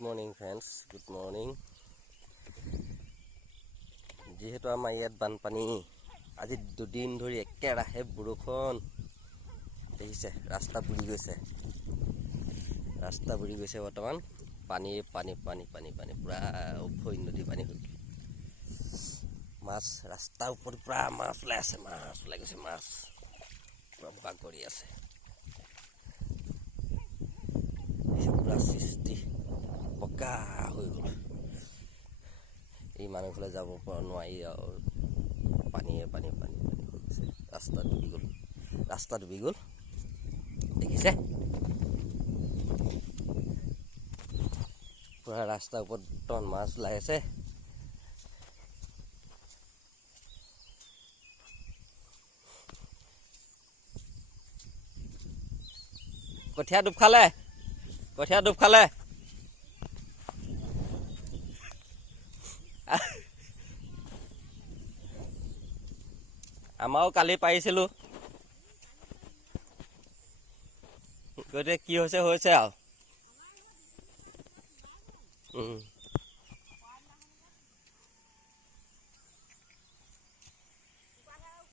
Good morning friends, good morning. যিহেতু আমাৰ ইয়াত বানপানী, আজি দুদিন ধৰি একেৰাহে বৰষুণ। দেখিছে ৰাস্তা বুৰি গৈছে, বৰ্তমান পানী পানী পানী পানী পানী পূৰা উফৈ নদী পানী হৈ গ'ল। মাছ ৰাস্তাৰ ওপৰত পূৰা মাছ ওলাই আছে, মাছ পূৰা বোকা কৰি আছে। পূৰা সৃষ্টি বগা হৈ গ'ল। এই মানুহফালে যাব পৰা নোৱাৰি আৰু পানীয়ে পানী পানী পানী হৈ গৈছে। ৰাস্তা ডুবি গ'ল দেখিছে। পূৰা ৰাস্তাৰ ওপৰত বৰ্তমান মাছ ওলাই আছে। কঠীয়া ডুব খালে আমাৰো কালি পাৰিছিলোঁ, গতিকে কি হৈছে আৰু